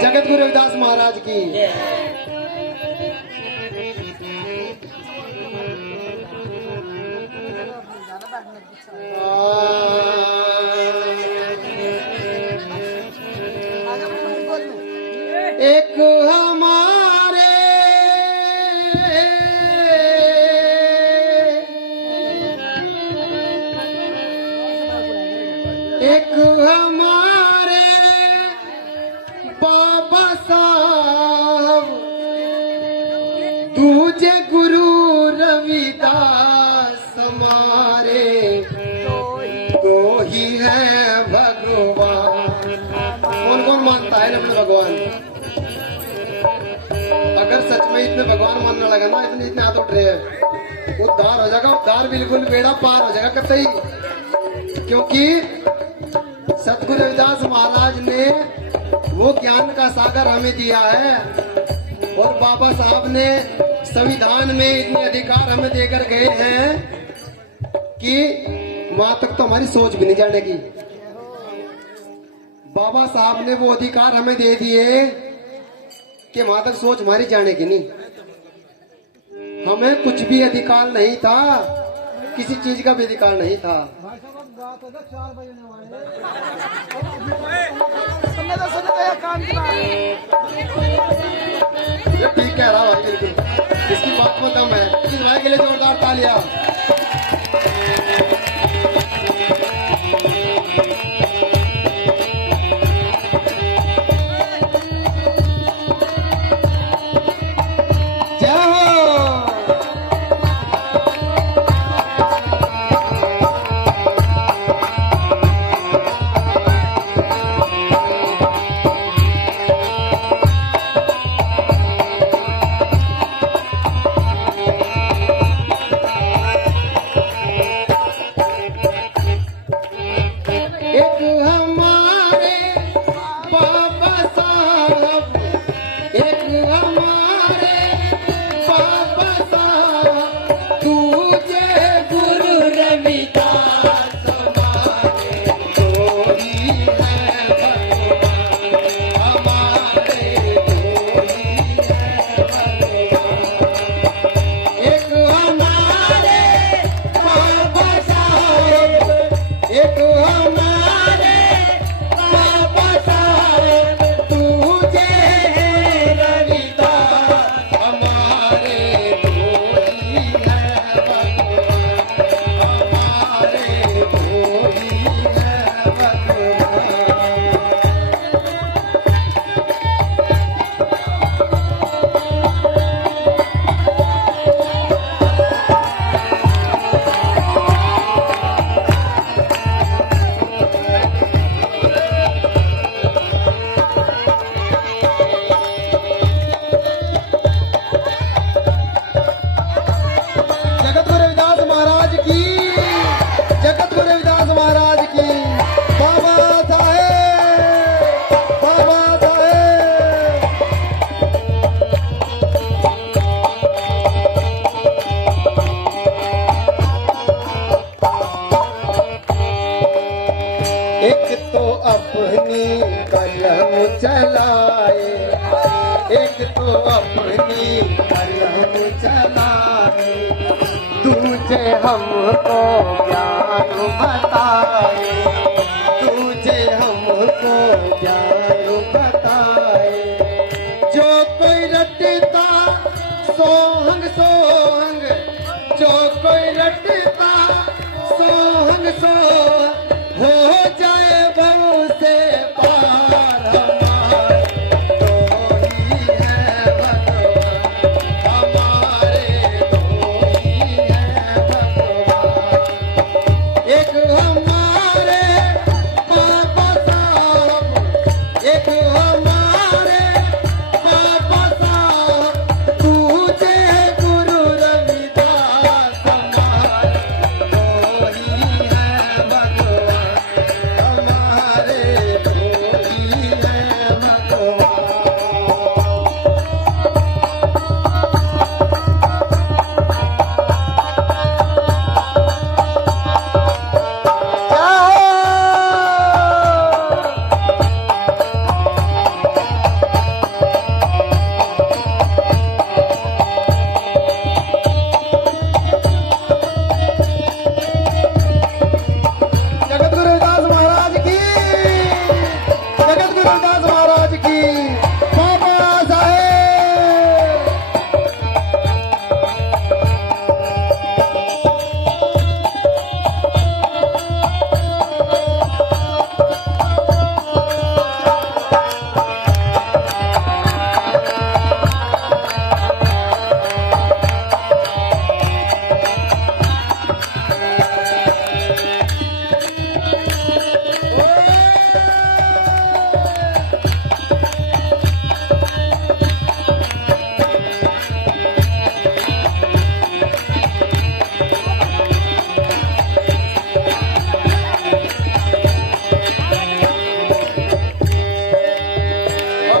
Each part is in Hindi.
जगत गुरु रविदास महाराज की। एक हमारे एक हमारे बाबा साहब दूजे गुरु रविदास हमारे दो ही है भगवान। कौन कौन मानता है अपने भगवान? अगर सच में इतने भगवान मानने लगा ना, इतने हाथ उठ रहे हैं, उद्धार हो जाएगा। उद्धार बिल्कुल बेड़ा पार हो जाएगा कतई। क्योंकि सतगुरु रविदास महाराज ने वो ज्ञान का सागर हमें दिया है, और बाबा साहब ने संविधान में इतने अधिकार हमें देकर गए हैं कि वहां तक तो हमारी सोच भी नहीं जानेगी। बाबा साहब ने वो अधिकार हमें दे दिए कि वहां तक सोच हमारी जानेगी नहीं। हमें कुछ भी अधिकार नहीं था, किसी चीज का भी अधिकार नहीं था। ये ठीक कह रहा हूँ, बिल्कुल इसकी बात में दम है। इस भाई के लिए जोरदार तालियां। चलाए, एक तो अपनी कलम चलाए, दूजे हमको ज्ञान बताए, दूजे हमको ज्ञान बताए। जो कोई रटता सोहंग सोहंग, जो कोई रटता सोहंग सोहंग, हो जाए भव से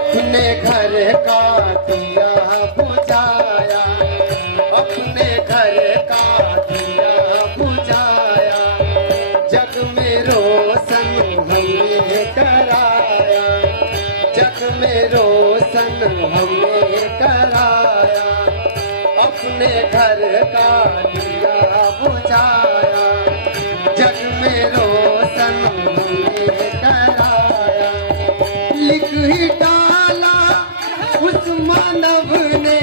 अपने घर का दिया बुझाया, अपने घर का दिया बुझाया, जग में रोशन हमने कराया, जग में रोशन हमने कराया, अपने घर का दिया बुझाया, जग में रोशन हमने कराया। लिख ही डाला उस मानव ने,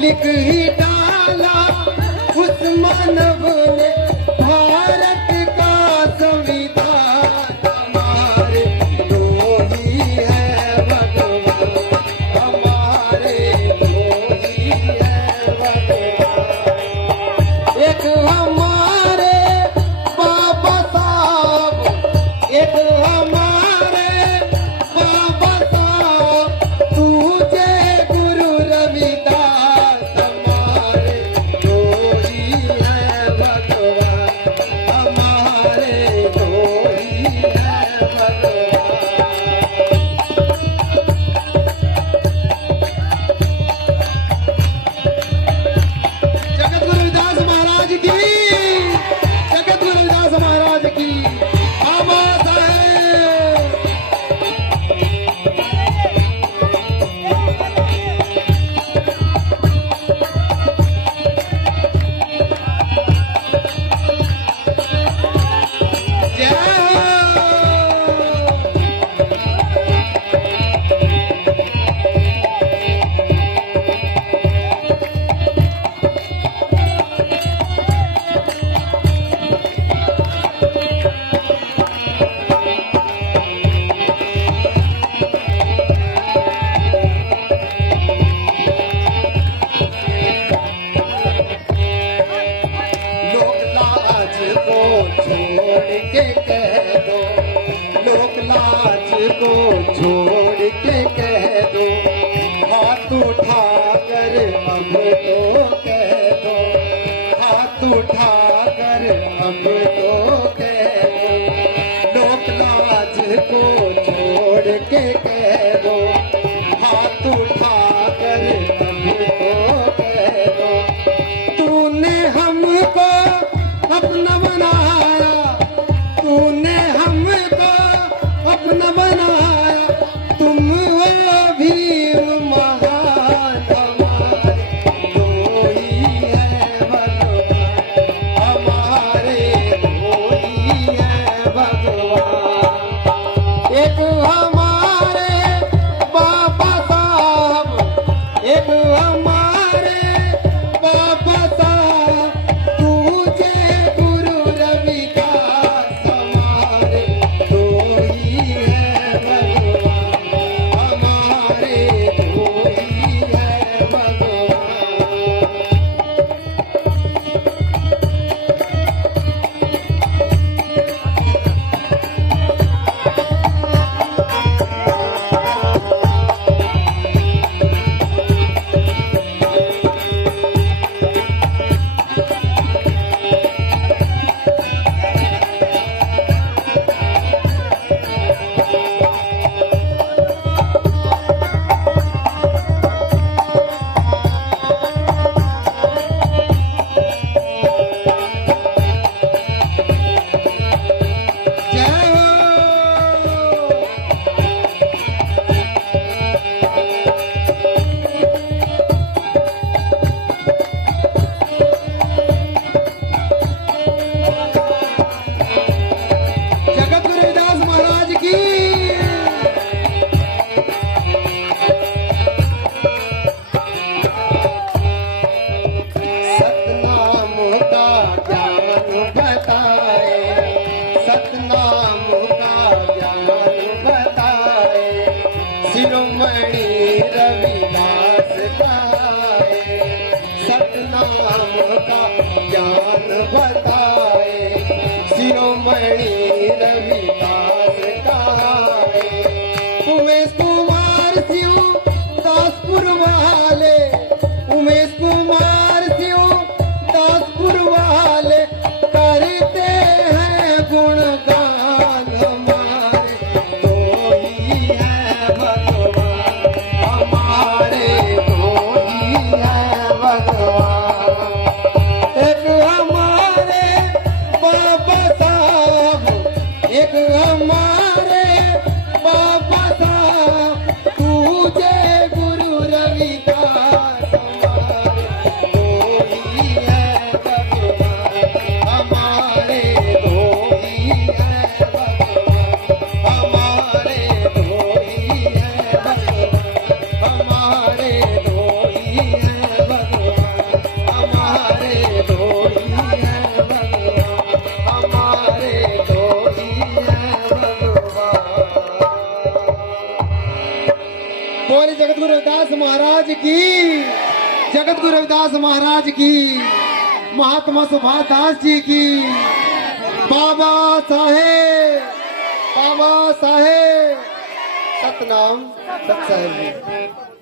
लिख ही डाला उस मानव ने, भारत का संविधान हमारे दो ही है भगवान, हमारे दो ही है भगवान। एक हमारे बाबा साहब, एक हमारे बाबा साहब, तुझे गुरु रविदास, हमारे दो ही है भगवान, हमारे दो ही है भगवान। जगत गुरु रविदास महाराज की, जगत गुरु रविदास महाराज की आवाज है। जय हो। लोक लाज को छोड़ के कह दो, लोक लाज को छोड़ के कह दो, हाथ उठा कर अब तो कह दो, हाथ उठा कर अब तो कह दो, लोक लाज को छोड़ के कह दो, हाथ उठा कर अब तो कह दो। तूने हमको अपना बनाया, तूने हमको अपना बनाया, तुम हो भीम महान, हमारे दो ही है भगवान, हमारे दो ही है भगवान। एक हमारे बाबा साहब, एक हमारे बाबा साहब, तुझे गुरु रविदास, हमारे दो ही है भगवान, हमारे दो ही है भगवान। जय हो। जगत गुरु रविदास महाराज की। सतनाम का ज्ञान बताए, सतनाम का ज्ञान बताए, शिरोमणि रविदास गाए, सतनाम का ज्ञान बताए, शिरोमणि रविदास गाए। उमेश कुमार शिव दासपुर वाले, उमेश कुमार शिव दासपुर वाले, करते हैं गुणगान, हमारे दो ही है भगवान, बोले जगत गुरु रविदास महाराज की, जगत गुरु रविदास महाराज की, महात्मा सुभाष दास जी की, बाबा साहेब सतनाम सत साहेब जी।